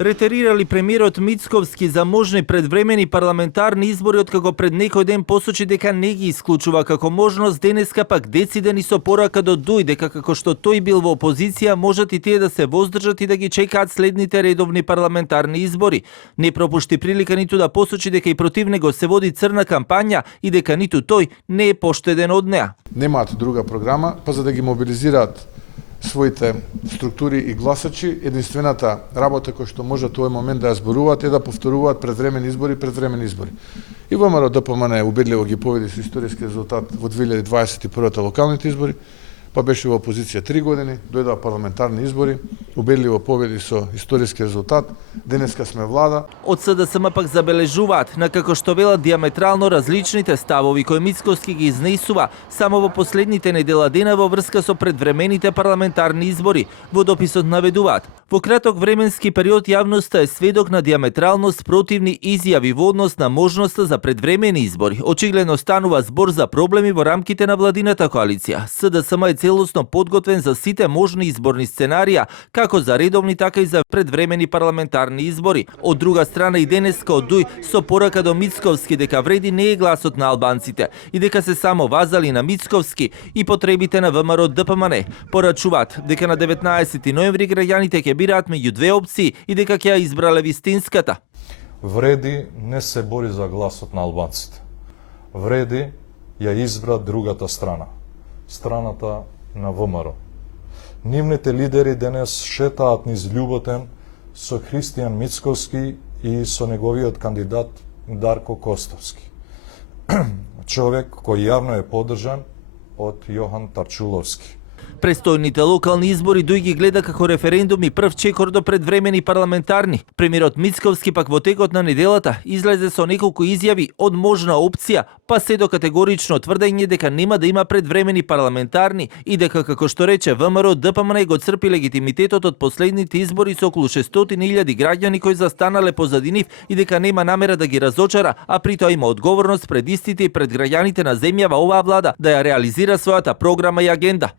Ретерирали премиерот Мицковски за можни предвремени парламентарни избори, откако пред некој ден посочи дека не ги исклучува како можност, денеска пак децидени со порака до Дуј дека како што тој бил во опозиција, можат и тие да се воздржат и да ги чекаат следните редовни парламентарни избори. Не пропушти прилика ниту да посочи дека и против него се води црна кампања и дека ниту тој не е поштеден од неа. Немаат друга програма, па за да ги мобилизираат своите структури и гласачи, единствената работа која што можат овој момент да ја зборуваат е да повторуваат предвремени избори. И ВМРО ДПМН убедливо ги победи со историски резултат во 2021 локалните избори, па беше во опозиција 3 години, дојдоа парламентарни избори, убедливо победи со историски резултат, денеска сме влада. Од СДСМ пак забележуваат на како што велат диаметрално различните ставови кои Мицковски ги изнесува само во последните недела дена во врска со предвремените парламентарни избори. Во дописот наведуваат: во краток временски период јавноста е сведок на диаметрално спротивни изјави во однос на можноста за предвремени избори. Очигледно станува збор за проблеми во рамките на владината коалиција. СДСМ е целосно подготвен за сите можни изборни сценарија, како за редовни, така и за предвремени парламентарни избори. Од друга страна и денеска од Дуј со порака до Мицковски дека вреди не е гласот на албанците и дека се само вазали на Мицковски и потребите на ВМРО ДПМН. Порачуваат дека на 19 ноември граѓаните ќе бираат меѓу две опции и дека ќе ја избрале вистинската. Вреди не се бори за гласот на албанците. Вреди ја избра другата страна. Страната на ВМРО. Нивните лидери денес шетаат низ љуботен со Христијан Мицковски и со неговиот кандидат Дарко Костовски. Човек кој јавно е поддржан од Јохан Тарчуловски. Престојните локални избори Дуј ги гледа како референдум и прв чекор до предвремени парламентарни. Премиерот Мицковски пак во текот на неделата излезе со неколку изјави од можна опција, па се до категорично тврдење дека нема да има предвремени парламентарни и дека, како што рече ВМРО ДПМН, го црпи легитимитетот од последните избори со околу 600.000 граѓани кои застанале позади нив и дека нема намера да ги разочара, а при тоа има одговорност пред истите и пред граѓаните на земјава оваа влада да ја реализира својата програма и агенда.